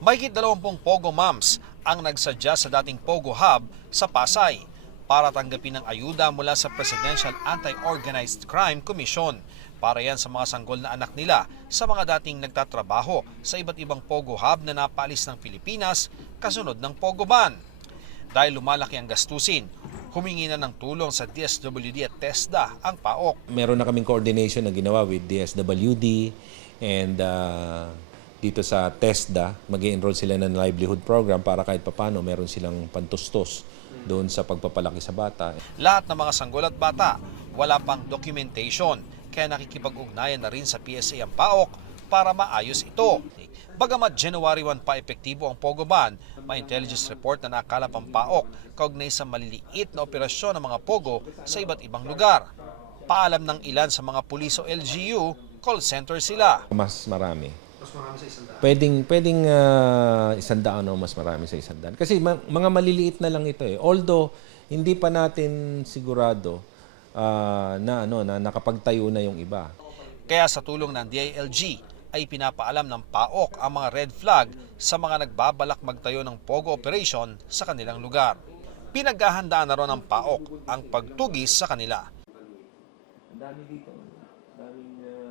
Mahigit 20 Pogo Moms ang nagsadya sa dating Pogo Hub sa Pasay para tanggapin ng ayuda mula sa Presidential Anti-Organized Crime Commission. Para yan sa mga sanggol na anak nila sa mga dating nagtatrabaho sa iba't ibang Pogo Hub na napaalis ng Pilipinas kasunod ng Pogo Ban. Dahil lumalaki ang gastusin, humingi na ng tulong sa DSWD at TESDA ang PAOK. Meron na kaming coordination na ginawa with DSWD and dito sa TESDA, mag-i-enroll sila ng livelihood program para kahit papano meron silang pantustos doon sa pagpapalaki sa bata. Lahat ng mga sanggol at bata, wala pang documentation, kaya nakikipag-ugnayan na rin sa PSA ang PAOK para maayos ito. Bagamat January 1 pa epektibo ang Pogo Ban, may intelligence report na nakalap ang PAOK kaugnay sa maliliit na operasyon ng mga Pogo sa iba't ibang lugar. Paalam ng ilan sa mga pulis o LGU, call center sila. Mas marami. Mas marami sa 100. Pwedeng 100 o mas marami sa 100. Kasi mga maliliit na lang ito eh. Although hindi pa natin sigurado na nakapagtayo na yung iba. Kaya sa tulong ng DILG ay pinapaalam ng PAOK ang mga red flag sa mga nagbabalak magtayo ng Pogo operation sa kanilang lugar. Pinaghahandaan na ron ng PAOK ang pagtugis sa kanila.